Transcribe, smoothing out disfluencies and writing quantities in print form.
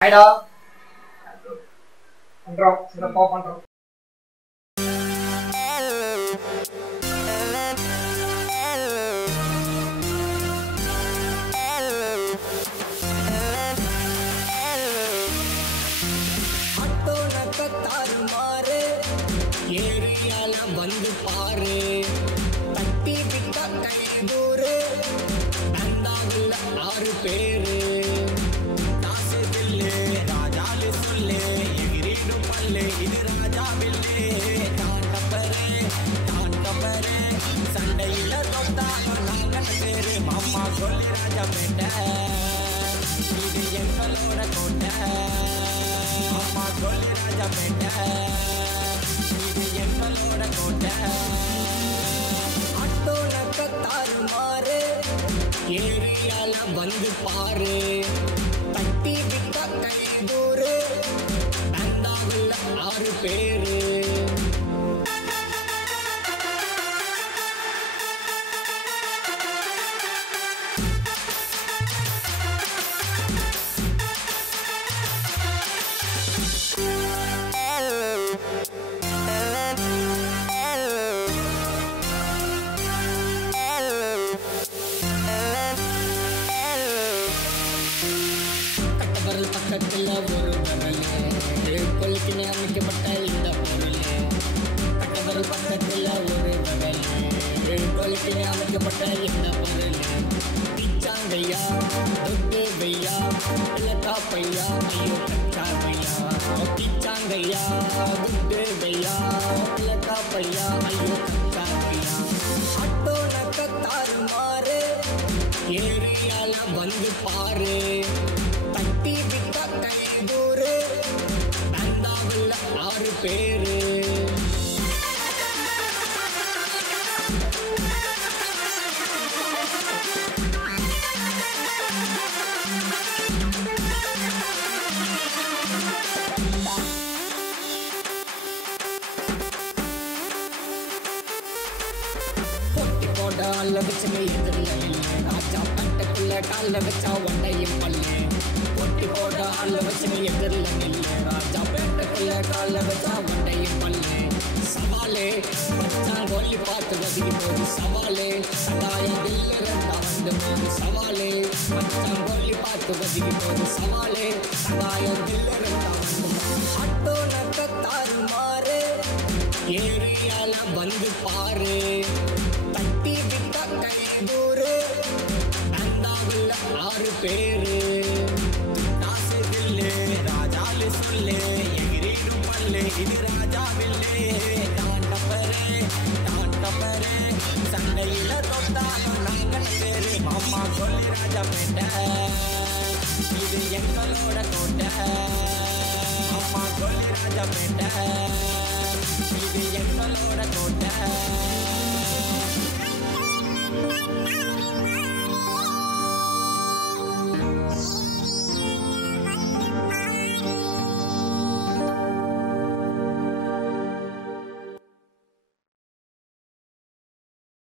ஹாய்டா பண்றோம் சிறப்பா பண்றோம். ஏரியால வந்து பாரு தட்டி விட்டா கை நூறு அந்தாவில் 6 பேரு தாசு தில்லு ராஜாலு சொல்லு எகிரிடும் பல்லு இது ராஜா வில்லு நான் கப்பரு சண்டையில தொட்டாலும் நாங்கள் பேரு மாமா சொல்லி ராஜா பேட்ட இது எங்களோட கோட்டை மாமா சொல்லி ராஜா பேட்ட எங்களோட கோட்டை அட்டோனக்க தாறுமாறு ஏரியால வந்து பாரு தட்டி விட்டா கை நூறு அந்தாவில் 6 பேரு பக்கத்தில் ஒரு வரலே கொலுக்கின அமைக்கப்பட்ட இந்த பொருளே கட்டவரல் பக்கத்தில் ஒரு வரலே கொலுக்கின அமைக்கப்பட்ட இந்த பொருளே பிச்சாங்கையா தொட்டு வையா இலக்கா பையா ஐயோ கச்சா பையா பிச்சாங்கையா தொட்டு வையா இலக்கா பையா ஐயோ கச்சா பையா அட்டோ நக்க தாறுமாறு ஏரியால வந்து பாரு தட்டி விட்டா கை நூறு அந்தாவில் 6 பேரு பொட்டி போட அல்ல வச்சுங்க எதிரில் ராஜா பட்டக்குள்ள கால வச்சா ஒண்டையும் பல்லு பொட்டி போட அல்ல வச்சுங்க எதிரில் நில்லு ராஜா பட்டக்குள்ள கால வச்சா ஒண்டையும் பல்லு சவாலே மச்சான் கொல்லி பார்த்து வதிகி போது சவாலே சகாயம் தில்ல ரெண்டா வந்து போது சவாலே மச்சான் கொல்லி பார்த்து வதிகி போது சவாலே சகாயம் தில்ல ரெண்டா வந்து அட்டோ நக்க தாறுமாறு ஏரியால வந்து பாரு தட்டி விட்டா கை நூறு அந்தாவில் 6 பேரு தாசு தில்லு ராஜாலு சொல்லு எகிரிடும் பல்லு இது ராஜா வில்லு நான் கப்பரு சண்டையில தொட்டாலும் நாங்கள் பேரு மாமா சொல்லி ராஜா பேட்ட இது எங்களோட கோட்டை மாமா சொல்லி ராஜா பேட்ட இது எங்களோட கோட்டை